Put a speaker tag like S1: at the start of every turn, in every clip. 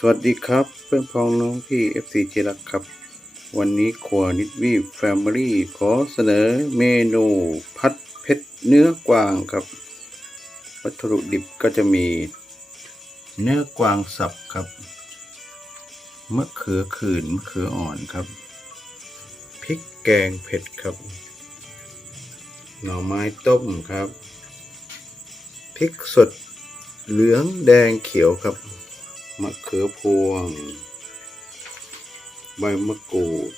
S1: สวัสดีครับ เพื่อนพ้องน้องพี่ FC เจรักครับ วันนี้ครัวนิดวีแฟมิลี่ขอเสนอเมนูพัดเพชรเนื้อกวางครับ วัตถุดิบก็จะมีเนื้อกวางสับครับมะเขือขื่นมะเขืออ่อนครับพริกแกงเผ็ดครับ หน่อไม้ต้มครับพริกสดเหลืองแดงเขียวครับ มะเขือพวง ใบมะกรูด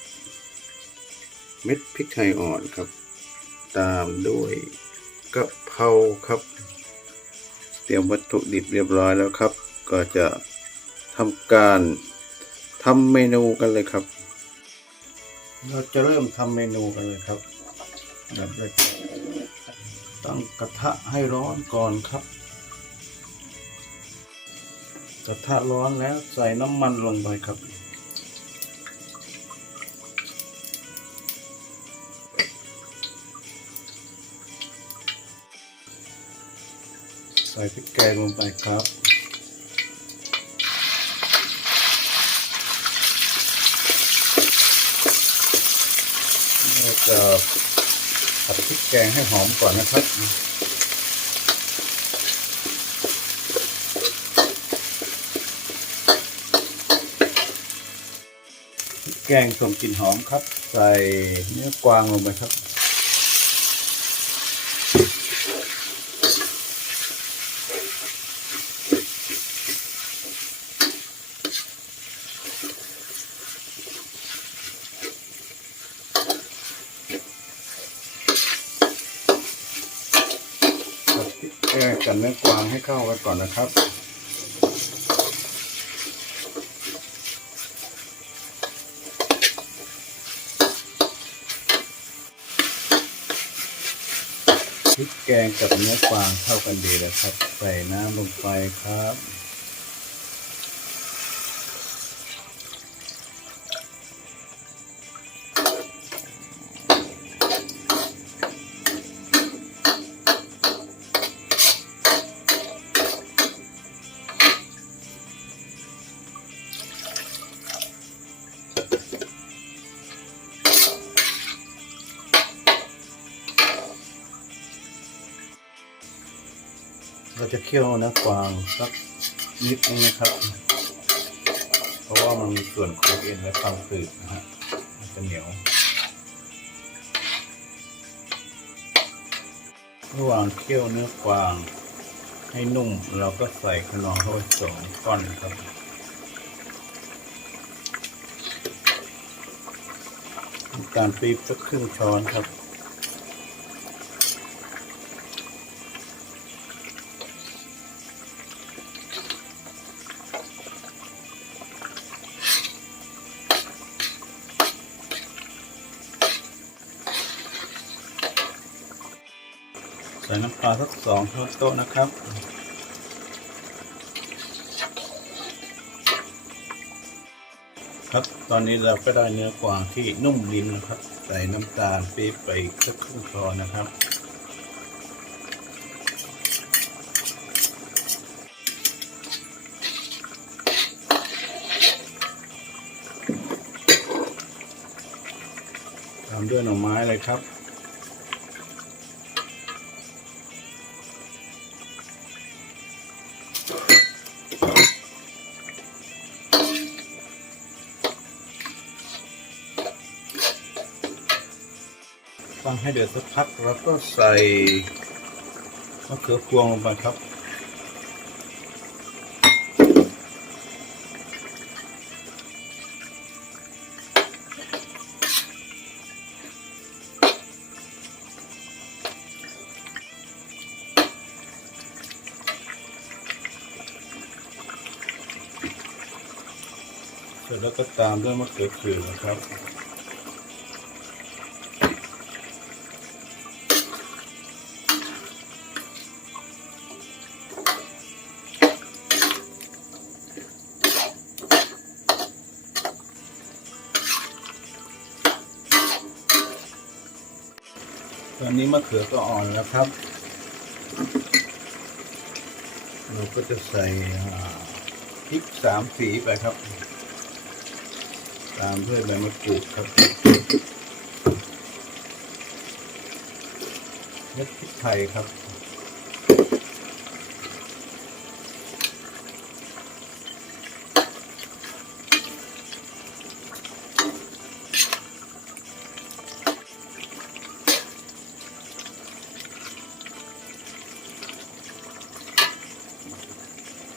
S1: เม็ดพริกไทยอ่อนครับ ตามด้วยกะเพราครับ เตรียมวัตถุดิบเรียบร้อยแล้วครับ ก็จะทำการทำเมนูกันเลยครับ เราจะเริ่มทำเมนูกันเลยครับแบบแรกตั้งกระทะให้ร้อนก่อนครับ กระทะร้อนแล้วใส่น้ำมันลงไปครับ ใส่พริกแกงลงไปครับเราจะผัดพริกแกงให้หอมก่อนนะครับ พริก แกงส่งกลิ่นหอมครับ ใส่เนื้อกวางลงไปครับผักแกงกับเนื้อกวางให้เข้ากันก่อนนะครับ ริกแกงกับเนื้อกวางเข้ากันดีแล้วครับ ใส่น้ำลงไปครับ เราจะเคี่ยวเนื้อกวางสักนิดนึงนะครับ เพราะว่ามันมีส่วนของเอ็นและความกรึบนะฮะมันจะเหนียวระหว่างเคี่ยวเนื้อกวางให้นุ่มเราก็ใส่ขนมเข้าไปสองก้อนครับน้ำตาลปี๊บสักครึ่งช้อนครับ น้ำปลาสักสองช้อนโต๊ะนะครับ ครับตอนนี้เราก็ได้เนื้อกวางที่นุ่มลิ้นนะครับ ใส่น้ำตาลปี๊บไปสักครึ่งช้อนนะครับตามด้วยหน่อไม้เลยครับ ฟังให้เดือดสักพักแล้วก็ใส่มะเขือพวงลงไปครับ ร็จแล้วก็ตามด้วยมะเขือขื่นนะครับตอนนี้มะเขือก็อ่อนแล้วครับ เราก็จะใส่พริกสามสีไปครับ ตามด้วยใบมะกรูดครับเม็ดพริกไทยครับ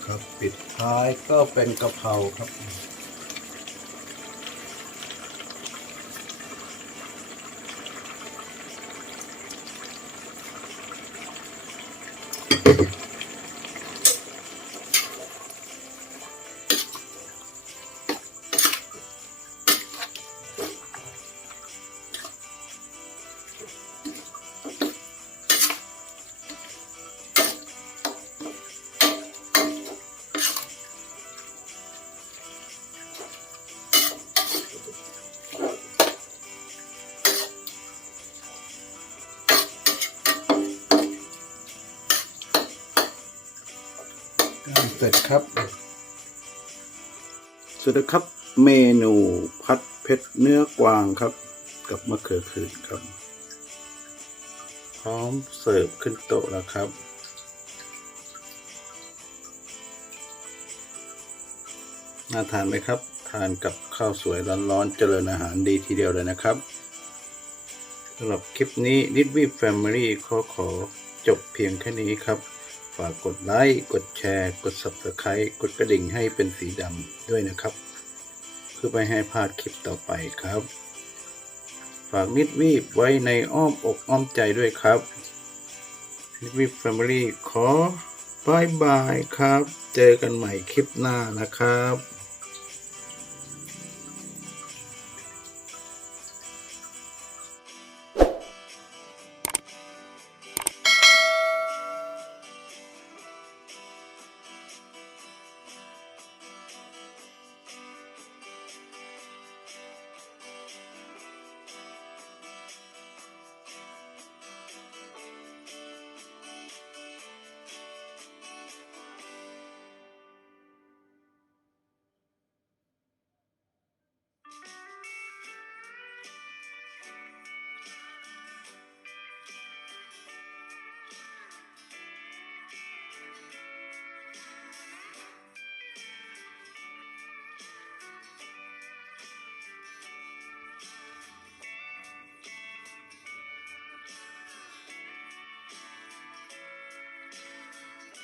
S1: ครับปิดท้ายก็เป็นกะเพราครับ เสร็จครับสร็จแล้วครับ เมนูพัดเผ็ดเนื้อกวางครับ กับมะเขือคืนครับ พร้อมเสิร์ฟขึ้นโต๊ะแล้วครับน่าทานไหมครับ ทานกับข้าวสวยร้อนๆเจริญอาหารดีทีเดียวเลยนะครับสำหรับคลิปนี้นิดวีแฟมิลี่ขอขอจบเพียงแค่นี้ครับ ฝากกดไลค์กดแชร์ กด Subscribe กดกระดิ่งให้เป็นสีดำด้วยนะครับ เพื่อไม่ให้พลาดคลิปต่อไปครับ ฝากนิดวีบไว้ในอ้อมอกอ้อมใจด้วยครับนิดวีแฟมิลี่ขอบายบายครับ เจอกันใหม่คลิปหน้านะครับ